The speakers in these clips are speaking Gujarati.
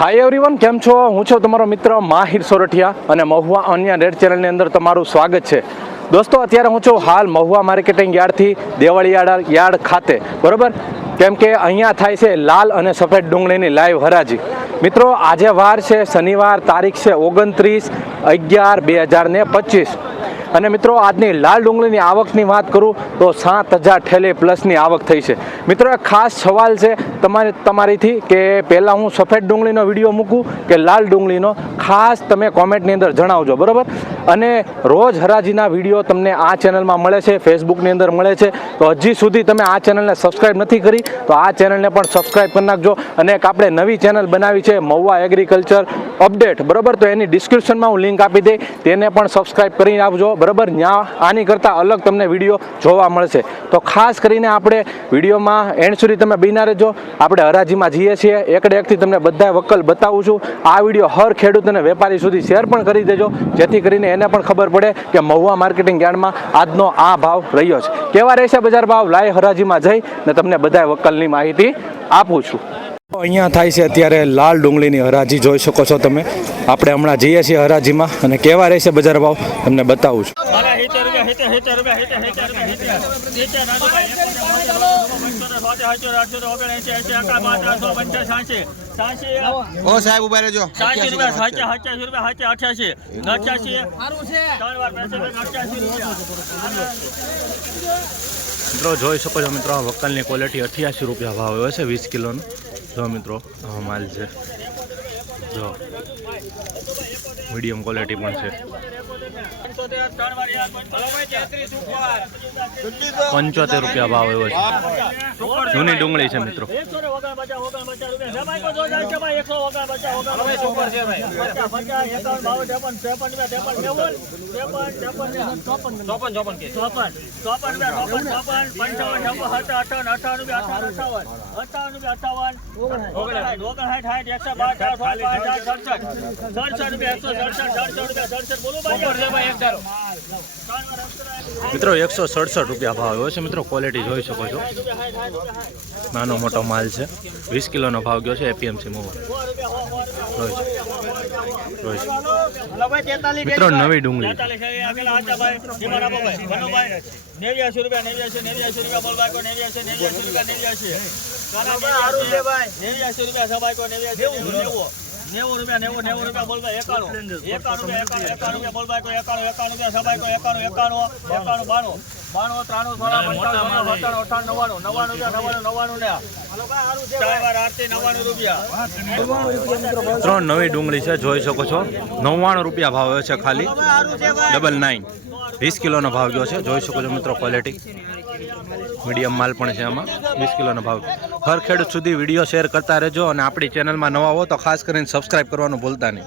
હાય એવરીવન કેમ છો? હું છું તમારો મિત્ર માહિર સોરઠિયા અને મહુવા અન્ય રેડ ચેનલની અંદર તમારું સ્વાગત છે. દોસ્તો, અત્યારે હું છું હાલ મહુવા માર્કેટિંગ યાર્ડથી દેવળિયાળ યાર્ડ ખાતે, બરોબર? કેમ કે અહીંયા થાય છે લાલ અને સફેદ ડુંગળીની લાઈવ હરાજી. મિત્રો, આજે વાર છે, શનિવાર તારીખ છે ઓગણત્રીસ અગિયાર બે હજાર ને પચીસ. અને મિત્રો, આજની લાલ ડુંગળીની આવકની વાત કરું તો સાત હજાર ઠેલી પ્લસની આવક થઈ છે. મિત્રો, એક ખાસ સવાલ છે તમારી, તમારીથી કે પહેલાં હું સફેદ ડુંગળીનો વીડિયો મૂકું કે લાલ ડુંગળીનો? ખાસ તમે કોમેન્ટની અંદર જણાવજો, બરાબર? અને રોજ હરાજીના વીડિયો તમને આ ચેનલમાં મળે છે, ફેસબુકની અંદર મળે છે. તો હજી સુધી તમે આ ચેનલને સબસ્ક્રાઈબ નથી કરી, તો આ ચેનલને પણ સબસ્ક્રાઈબ કરી નાખજો. અને એક આપણે નવી ચેનલ બનાવી છે, મહુવા એગ્રીકલ્ચર. અપડેટ, બરાબર? તો એની ડિસ્ક્રિપ્શનમાં હું લિંક આપી દઈ તેને પણ સબસ્ક્રાઈબ કરીને આપજો, બરાબર? ત્યાં આની કરતાં અલગ તમને વીડિયો જોવા મળશે. તો ખાસ કરીને આપણે વિડીયોમાં એન્ડ સુધી તમે બિના રહેજો. આપણે હરાજીમાં જઈએ છીએ. એકડે એકથી તમને બધા વકલ બતાવું છું. આ વીડિયો હર ખેડૂત અને વેપારી સુધી શેર પણ કરી દેજો. જેથી કરીને એને પણ ખબર પડે કે મહુવા માર્કેટિંગ યાર્ડમાં આજનો આ ભાવ રહ્યો છે. કેવા રહેશે બજાર ભાવ? લાય હરાજીમાં જઈ ને તમને બધા વકલની માહિતી આપું છું. અહીંયા થાય છે અત્યારે લાલ ડુંગળીની હરાજી જોઈ શકો છો તમે. આપણે હમણાં જઈએ છીએ હરાજીમાં અને કેવા રહેશે બજાર ભાવ તમને બતાવું છું. ઓ સાહેબ ઊભા રહેજો. રૂપિયા સાચા રૂપિયા સાચા અઠ્યાસી. અઠ્યાસી મિત્રો જોઈ શકો છો મિત્રો આ વકલની ક્વોલિટી અઠ્યાસી રૂપિયા ભાવ એવો છે વીસ કિલોનો. જો મિત્રો માલ છે. જો મીડિયમ ક્વોલિટી પણ છે. પંચોતેર રૂપિયા ભાવ એવો છે જૂની ડુંગળી છે મિત્રો અઠાવન અઠાવન અઠાવન અઠાવન અઠાવન રૂપિયા અઠાવન ઓગણસાઠ ઓગણસાઠ સાઠ એકસો બાર ચાર પાંચ પાંચ ચાર સડસઠ સડસઠ રૂપિયા એકસો સડસઠ સડસઠ રૂપિયા સડસઠ બોલો ભાઈ એક ધારો મિત્રો એકસો સડસઠ રૂપિયા ભાવ એવો છે મિત્રો ક્વોલિટી જોઈ શકો છો નાનો મોટો માલ છે વીસ કિલોનો ભાવ ગયો છે એપીએમસી મોબાઈલ જોઈ શકો. મિત્રો નવી ડુંગળી. નેવ્યાસી રૂપિયા, નેવ્યાસી, નેવ્યાસી રૂપિયા બોલબાઈ કો, નેવ્યાસી, નેવ્યાસી રૂપિયા, નેવ્યાસી. નેવ્યાસી, રૂપિયા સભાઈ કો, નેવ્યાસી, નેવું, નેવું રૂપિયા, નેવું, નેવું રૂપિયા બોલબાઈ, એકાણું. એકાણું રૂપિયા, એકાણું, રૂપિયા બોલબાઈ કો, એકાણું, એકાણું રૂપિયા સભાઈ કો, એકાણું, એકાણું, એકાણું, બાણું. બાણું, ત્રાણું, સોળા, પંચાણું, સત્તાણું, અઠ્ઠાણું, નવ્વાણું, નવ્વાણું રૂપિયા, નવ્વાણું, નવ્વાણું ને. ચાર નવ્વાણું રૂપિયા. મિત્રો નવી ડુંગળી છે જોઈ શકો છો નવ્વાણું રૂપિયા ભાવ છે ખાલી ડબલ નાઇન વીસ કિલોનો ભાવ ગયો છે. જોઈ શકો છો મિત્રો ક્વોલિટી મીડિયમ માલ પણ છે આમાં. વીસ કિલોનો ભાવ. હર ખેડૂત સુધી વીડિયો શેર કરતા રહેજો અને આપણી ચેનલમાં નવા હો તો ખાસ કરીને સબસ્ક્રાઇબ કરવાનું ભૂલતા નહીં.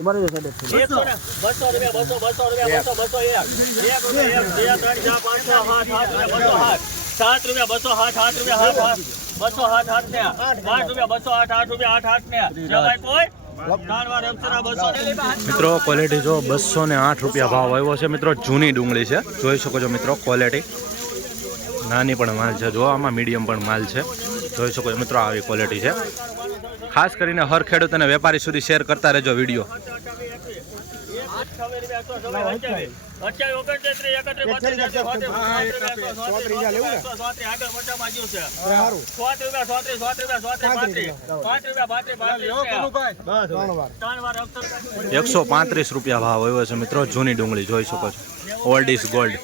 એકસો ને બસો રૂપિયા બસો બસો રૂપિયા બસો બસો એક. એક રૂપિયા એક બે ત્રણ ચાર પાંચ છ સાત સાત રૂપિયા બસો સાત સાત રૂપિયા બસો ને. આઠ રૂપિયા બસો આઠ આઠ રૂપિયા આઠ આઠ ને. કોઈ મિત્રો ક્વોલિટી જો બસો ને આઠ રૂપિયા ભાવ આવ્યો છે. મિત્રો જૂની ડુંગળી છે. જોઈ શકો છો મિત્રો ક્વોલિટી નાની પણ માલ છે. જો આમાં મીડિયમ પણ માલ છે. જોઈ શકો છો મિત્રો આવી ક્વોલિટી છે. ખાસ કરીને હર ખેડૂત અને વેપારી સુધી શેર કરતા રહેજો વીડિયો. એકસો પાંત્રીસ રૂપિયા ભાવ આવ્યો છે મિત્રો. જૂની ડુંગળી જોઈ શકો છો. ઓલ્ડ ઇઝ ગોલ્ડ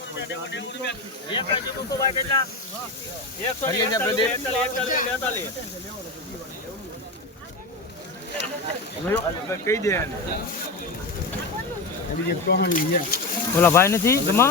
ઓલા ભાઈ નથી જમા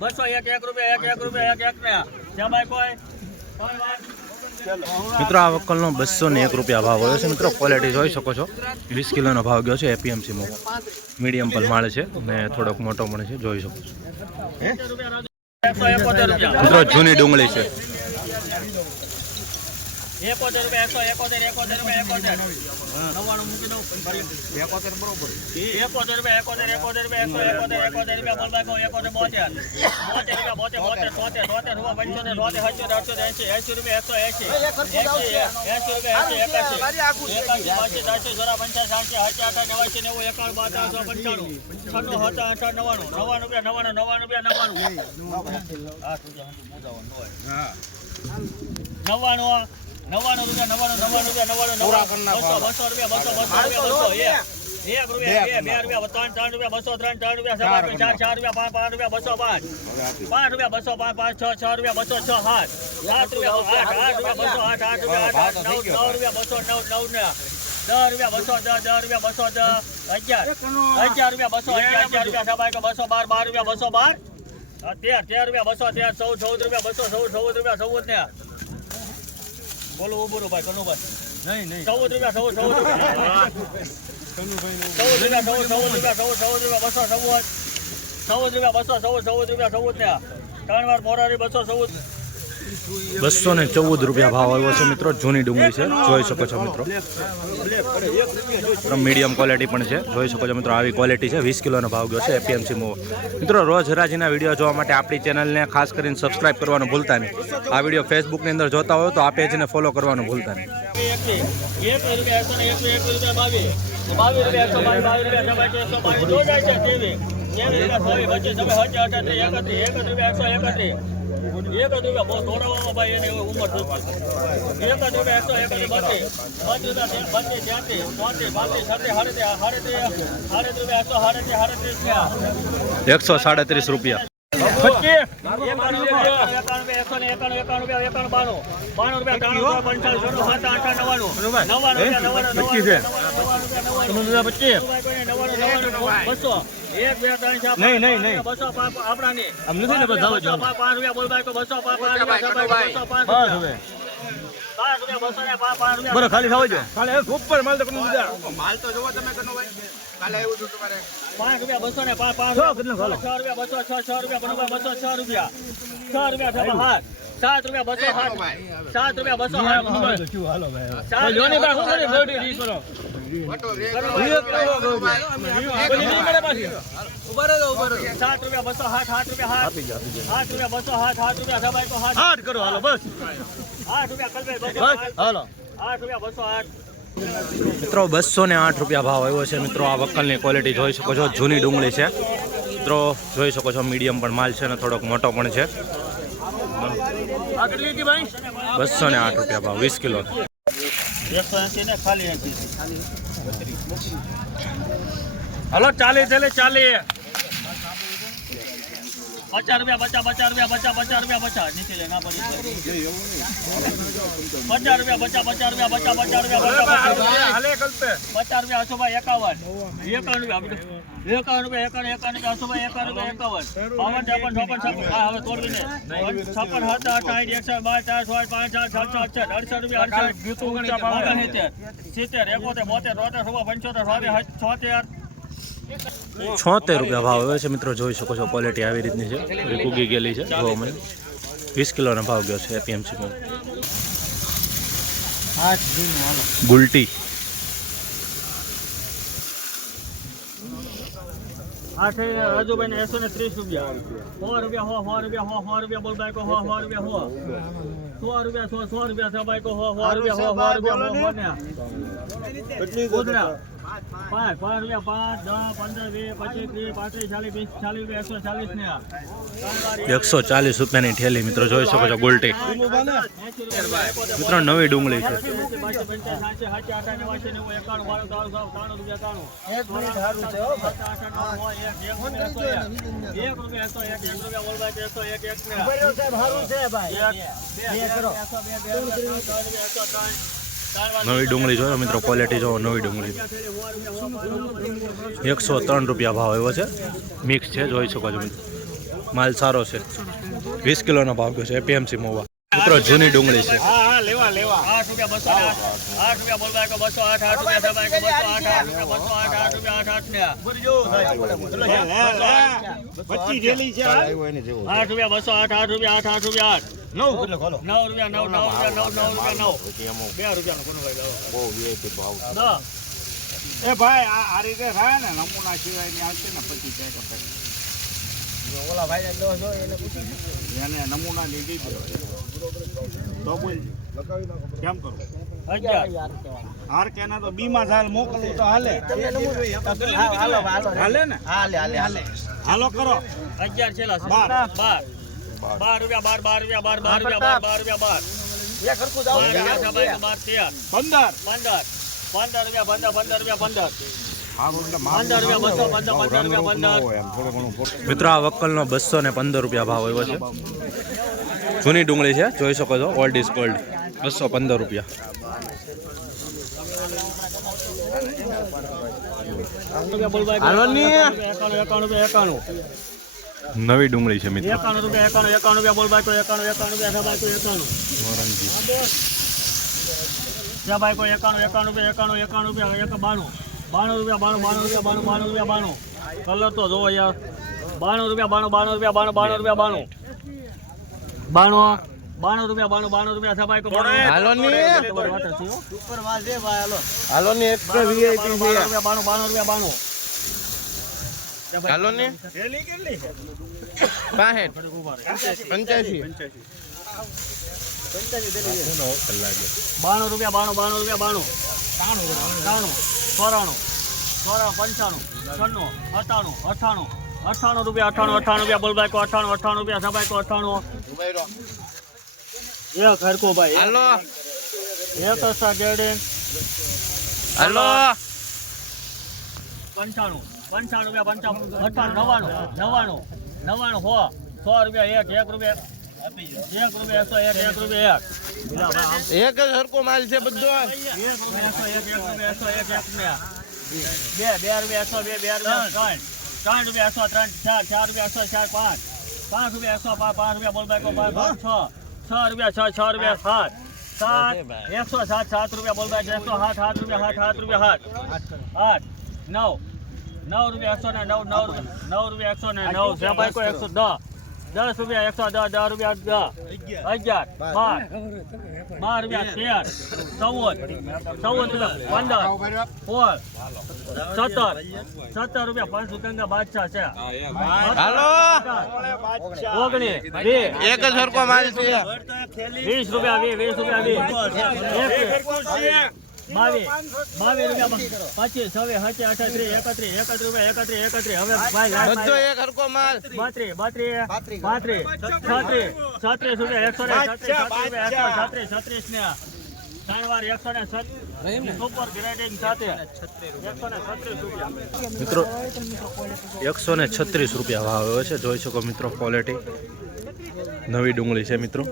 બસો એક એક. રૂપિયા એક એક રૂપિયા એક એક ને ત્યાં ભાઈ કોઈ. મિત્રો આ વકલનો બસો ને એક રૂપિયા ભાવ હોય છે. મિત્રો ક્વોલિટી જોઈ શકો છો. વીસ કિલોનો ભાવ ગયો છે એપીએમસીમાં મીડિયમ પર માળ છે ને થોડોક મોટો પણ છે જોઈ શકો છો. મિત્રો જૂની ડુંગળી છે. એકોતેર રૂપિયા એકસો એકોતેર એકોતેર રૂપિયા એકોતેર. નવ્વાણું મૂકી દઉં. એકોતેર બરોબર. એકોતેર રૂપિયા એકોતેર એકોતેર રૂપિયા એકસો એકોતેર એકોતેર રૂપિયા બોલબાઈ એકોતેર બોતેર. બોતેર રૂપિયા બોતેર બોતેર તોતેર તોતેર રૂપિયા પંચોતેર તોતેર અઠ્યોતેર અઠ્યોતેર એસી એસી રૂપિયા એકસો એસી એસી એસી રૂપિયા એસી એકાસી એકાસી બાસી ત્રાસી ચોરા પંચાસ સાઠી હાચી આઠા નેવાસી નેવું એકાણું બારસો પંચાણું. છન્નું હતા આઠા નવ્વાણું. નવ્વાણું રૂપિયા નવ્વાણું નવ્વાણું રૂપિયા. નવ્વાણું નવ્વાણું રૂપિયા નવ્વાણું નવ્વાણું રૂપિયા નવ્વાણું બસો બસો રૂપિયા બસો બસો રૂપિયા બસો એક એક રૂપિયા બે બે રૂપિયા ત્રણ ત્રણ રૂપિયા બસો ત્રણ ત્રણ રૂપિયા સવા પાંચ, ચાર ચાર રૂપિયા પાંચ પાંચ રૂપિયા બસો પાંચ પાંચ રૂપિયા બસો પાંચ પાંચ છ છ રૂપિયા બસો છ સાત સાત રૂપિયા આઠ આઠ રૂપિયા બસો આઠ આઠ રૂપિયા આઠ આઠ નવ નવ રૂપિયા બસો નવ નવ ને દસ રૂપિયા બસો દસ દસ રૂપિયા બસો દસ અગિયાર અગિયાર રૂપિયા બસો અગિયાર અગિયાર રૂપિયા સવા બસો બાર બાર રૂપિયા બસો બાર તેર તેર રૂપિયા બસો તેર ચૌદ ચૌદ રૂપિયા બસો ચૌદ ચૌદ રૂપિયા ચૌદ ને બોલો ઊભો રહો ભાઈ કનુભાઈ. નહીં નહીં. ચૌદ રૂપિયા ચૌદ ચૌદ રૂપિયા ચૌદ રૂપિયા ચૌદ ચૌદ રૂપિયા ચૌદ ચૌદ રૂપિયા બસો ચૌદ ચૌદ રૂપિયા બસો ચૌદ ચૌદ રૂપિયા ચૌદ ને ત્રણ વાર મોરારી બસો ચૌદ બસો ને ચૌદ રૂપિયા ભાવ આવ્યો છે મિત્રો. જૂની ડુંગળી છે. જોઈ શકો છો મિત્રો. મીડિયમ ક્વોલિટી પણ છે. જોઈ શકો છો મિત્રો, આવી ક્વોલિટી છે. વીસ કિલોનો ભાવ ગયો છે એપીએમસી મૂવ. મિત્રો, રોજ હરાજીના વીડિયો જોવા માટે આપણી ચેનલને ખાસ કરીને સબસ્ક્રાઇબ કરવાનું ભૂલતા નહીં. આ વીડિયો ફેસબુકની અંદર જોતા હોય તો આ પેજને ફોલો કરવાનું ભૂલતા નહીં. એક એક જો રૂપિયા પચીસ એક એક જ બહુ દોડાવવામાં ભાઈ એની ઉંમર થતી એક જ રૂપિયા એકસો એકત્રીસ બત્રીસ બત્રીસ રૂપિયા બત્રીસ ત્યાંત્રીસ ચોત્રીસ પાંત્રીસ છત્રીસ સાડત્રીસ સાડત્રીસ સાડત્રીસ રૂપિયા એકસો સાડત્રીસ સાડત્રીસ થયા એકસો સાડત્રીસ રૂપિયા એકાણું રૂપિયા, રૂપિયા, રૂપિયા, રૂપિયા, રૂપિયા, રૂપિયા, રૂપિયા, રૂપિયા. એક, બે, ત્રણ, ચાર, પાંચ, બસો, બસો, પાંચ, રૂપિયા, બોલ ભાઈ, તો બસો, પાંચ, પાંચ રૂપિયા, બસો, પાંચ રૂપિયા. રૂપિયા, પાંચ રૂપિયા. ખાલી ખાવ છે ખાલી ઉપર માલ તો કનું દીધા પાંચ રૂપિયા બસો ને પાંચ પાંચ રૂપિયા. છ રૂપિયા બસો છ છ રૂપિયા બરોબર બસો છ રૂપિયા. છ રૂપિયા છ હાથ સાત રૂપિયા બસો સાત રૂપિયા બસો સાત રૂપિયા બસો હાથ. આઠ રૂપિયા હાથ આઠ રૂપિયા બસો હાથ આઠ રૂપિયા સબાઈ તો હાથ. આઠ કરો હાલો બસ. આઠ રૂપિયા કલભાઈ બસો હાલો. આઠ રૂપિયા બસો આઠ મિત્રો બસો ને આઠ રૂપિયા ભાવ આવ્યો છે. મિત્રો આ વકલની ક્વોલિટી જોઈ શકો છો. જૂની ડુંગળી છે. મિત્રો જોઈ શકો છો મીડિયમ પણ માલ છે અને થોડોક મોટો પણ છે. બસો ને આઠ રૂપિયા ભાવ વીસ કિલો. હલો ચાલીસ એટલે ચાલીસ. પચાસ રૂપિયા બચા પચાસ રૂપિયા બચા પચાસ રૂપિયા બચા નીચે લે ના પડી પચાસ રૂપિયા બચા પચાસ રૂપિયા બચા પચાસ રૂપિયા બચા પચાસ રૂપિયા. અશુભાઈ એકાવન. એકાવન રૂપિયા એકાવન રૂપિયા એકાવન એકાવન અશુભાઈ એકાવન રૂપિયા એકાવન. બાવન ત્રેપન છપ્પન હા હવે તોડવી ને છપ્પન સાત આઠ આઠ એકસો બાર ચાર સોળ પાંચ ચાર છ અડસઠ અડસઠ રૂપિયા અડસઠ સિત્તેર. એકોતેર બોતેર તોતેર સોળ પંચોતેર છોતેર. છોતેર રૂપિયા ભાવ આવ્યો છે મિત્રો જોઈ શકો છો ક્વોલિટી આવી રીતની છે. થોડી ગયેલી છે જોવા મને વીસ કિલોનો ભાવ ગયો છે એપીએમસીમાં ગુલટી. આ છે રાજુભાઈ ને એકસો ને ત્રીસ રૂપિયા. સો રૂપિયા હો, સો રૂપિયા હો, સો રૂપિયા બોલ બાઈકો હો, સો રૂપિયા હો. સો રૂપિયા સો સો રૂપિયા સો રૂપિયા હો સો રૂપિયા ને ગોધરા પાંચ પાંચ રૂપિયા પાંચ દસ પંદર વીસ પચીસ ત્રીસ પાંત્રીસ ચાલીસ વીસ ચાલીસ રૂપિયા એકસો ચાલીસ ને એકસો ચાલીસ રૂપિયાની ઠેલી મિત્રો જોઈ શકો છો ગોલ્ટી મિત્રો નવી ડુંગળી છે નવી ડુંગળી જોયો મિત્રો ક્વોલિટી જોવો નવી ડુંગળી. એકસો ત્રણ રૂપિયા ભાવ એવો છે. મિક્સ છે જોઈ શકો છો મિત્રો. માલ સારો છે. વીસ કિલોનો ભાવ ગયો છે એપીએમસી મોવા. મિત્રો જૂની ડુંગળી છે. હા હા લેવા લેવા. આઠ રૂપિયા બસો આઠ આઠ રૂપિયા આઠ આઠ રૂપિયા આઠ. લે લે લે છે હાલ. નવ કેટલો નવ રૂપિયા નવ નવ રૂપિયા નવ નવ રૂપિયા નવ. બે રૂપિયા નો ભાઈ દસ એ ભાઈ આ આ રીતે થાય ને નમૂના સિવાયની આવશે ને પછી જાય તો પછી. એને નમૂના ની દીધી તો બોલ કેમ કરું? અગિયાર. હાર કેના તો બીમાં હાલ. મોકલું તો હાલે હાલે ને? હાલો કરો. અગિયાર છેલ્લા છે. બાર. બાર. બાર. રૂપિયા બાર બાર રૂપિયા બાર બાર રૂપિયા બાર બાર રૂપિયા બાર. સબાઈ બાર તેર. પંદર. પંદર. પંદર રૂપિયા પંદર પંદર રૂપિયા પંદર. મિત્રો આ વક્કલનો બસો ને પંદર રૂપિયા ભાવ આવ્યો છે. જૂની ડુંગળી છે જોઈ શકો છો ઓલ્ડ ઇઝ ગોલ્ડ બસો પંદર રૂપિયા. એકાણું એકાણું એકાણું. નવી ડુંગળી છે મિત્રો એકાણું રૂપિયા એકાણું એકાણું રૂપિયા બોલવા તો એકાણું એકાણું રૂપિયા સબાઈ તો એકાણું મોરંગી સબાઈ કોઈ એકાણું એકાણું રૂપિયા એકાણું એકાણું રૂપિયા એક બાણું બાણું રૂપિયા બાણું બાણું રૂપિયા બાણું બાણું રૂપિયા બાણું કલર તો જોવો યાર બાણું રૂપિયા બાણું બાણું રૂપિયા બાણું બાણું રૂપિયા બાણું બાણું બાણું રૂપિયા બાણું બાણું રૂપિયા સબાઈ કો હાલો ની સુપર વાત છે ભાઈ હાલો ને એક્સ્ટ્રા વીઆઈપી છે બાણું બાણું રૂપિયા બાણું હાલો ને. બાહેઠ પંચ્યાસી. બાણું રૂપિયા બાણું બાણું રૂપિયા બાણું. ત્રાણું ચોરાણું ચોરાણું પંચાણું છન્નું અઠાણું અઠાણું અઠાણું રૂપિયા અઠાણું અઠાણું રૂપિયા બોલબાઈકો અઠાણું અઠાણું રૂપિયા સબાઈકો અઠાણું. એક હરકો ભાઈ હાલો. એક ગેડિંગ હાલો. પંચાણું. પંચાણું રૂપિયા પંચાણું. અઠાણું નવ્વાણું નવ્વાણું નવ્વાણું સો સો રૂપિયા એક એક રૂપિયા એક. રૂપિયા એકસો એક એક રૂપિયા એક. એક જ સરખો માલ છે બધો એક રૂપિયા એકસો એક એક રૂપિયા એકસો એક એક રૂપિયા બે બે રૂપિયા એકસો બે બે રૂપિયા ત્રણ. ત્રણ. રૂપિયા એકસો ત્રણ ચાર ચાર રૂપિયા એકસો ચાર પાંચ. પાંચ રૂપિયા એકસો પાંચ પાંચ રૂપિયા બોલ બાઈકો પાંચ છ. છ રૂપિયા છ છ રૂપિયા સાત. સાત એકસો સાત સાત રૂપિયા બોલ બાઈક એકસો સાત સાત રૂપિયા સાત સાત રૂપિયા સાત. આઠ નવ નવ રૂપિયા એકસો ને નવ નવ નવ રૂપિયા એકસો ને નવ. છે બાઈકો એકસો દસ. દસ રૂપિયા એકસો દસ દસ રૂપિયા દસ. અગિયાર. બાર. બાર. રૂપિયા તેર. ચૌદ ચૌદ રૂપિયા પંદર. સોળ. સત્તર. સત્તર રૂપિયા પાંચ સુગંધા બાદશાહ છે. ઓગણીસ એક જ હરકો માલ છે. વીસ રૂપિયા વીસ વીસ રૂપિયા વીસ. બાવીસ બાવીસ રૂપિયા પચીસ છવ્વીસ સત્યાવીસ અઠત્રીસ એકત્રીસ એકત્રીસ રૂપિયા એકત્રીસ એકત્રીસ. હવે ભાઈ લાય, બધો એક હરકો માલ. બત્રીસ બત્રીસ પાંત્રીસ છત્રીસ છત્રીસ રૂપિયા એકસો ને છત્રીસ ને મિત્રો એકસો ને છત્રીસ રૂપિયા ભાવ આવ્યો છે. જોઈ શકો મિત્રો ક્વોલિટી નવી ડુંગળી છે મિત્રો.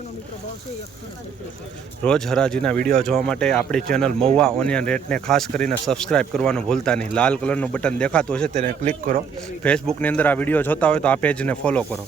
રોજ હરાજીના વીડિયો જોવા માટે આપણી ચેનલ મહુવા ઓનિયન રેટને ખાસ કરીને સબસ્ક્રાઇબ કરવાનું ભૂલતા નહીં. લાલ કલરનું બટન દેખાતું હશે તેને ક્લિક કરો. ફેસબુકની અંદર આ વીડિયો જોતા હોય તો આ પેજને ફોલો કરો.